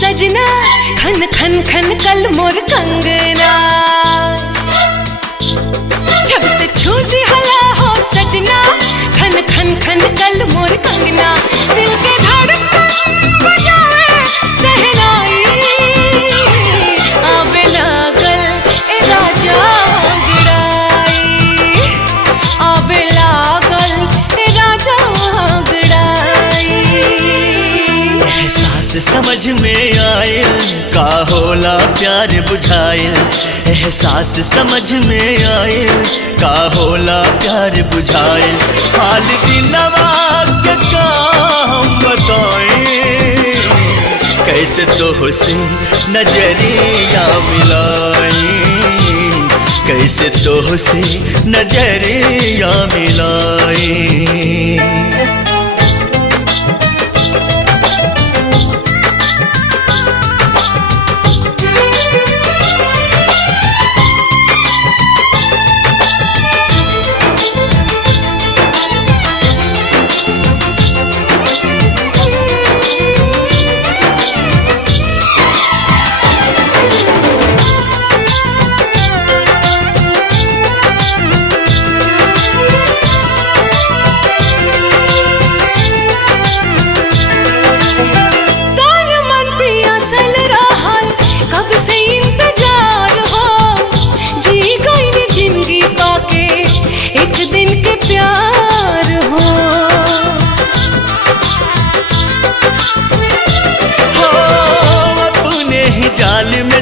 सजना खन खन खन कल मोर कंगना, जब से छूट हला हो सजना खन खन खन कल मोर कंगना। दिल के धड़कन बजाए सहनाई, आबे लागल ए राजा अंगड़ाई, आबे लागल ए राजा अंगड़ाई। एहसास समझ में आयल का होला प्यार बुझायल, एहसास समझ में आयल का होला प्यार बुझायल। हाल दिलवा के का हम बताएं, कैसे तो से नजरिया मिलाई, कैसे तो से नजरिया मिलाई।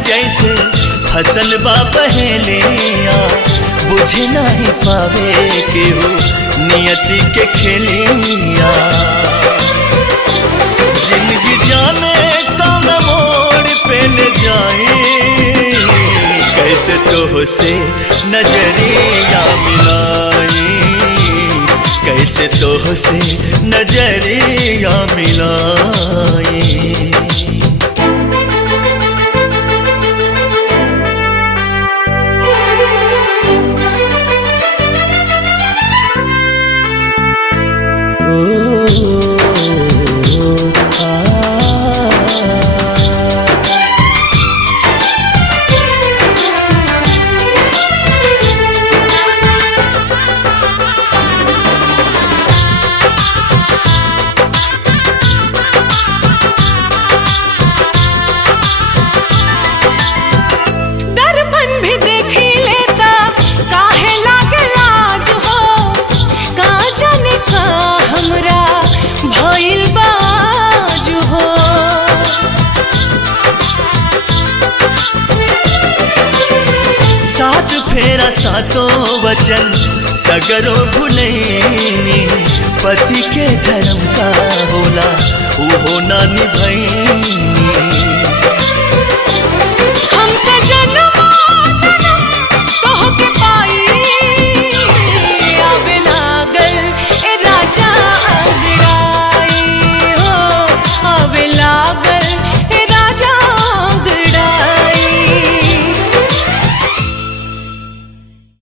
जैसे फसल बा पहेलिया, बुझे नहीं पावे केहू नियति के खेलिया। जिंदगी जाने कौन मोड़ पे ले जाए, कैसे तो से नजरिया मिलाई, कैसे तो से नजरिया मिलाई। फेरा सातों वचन सगरो भुलैनी, पति के धर्म का होला वो ना निभैनी।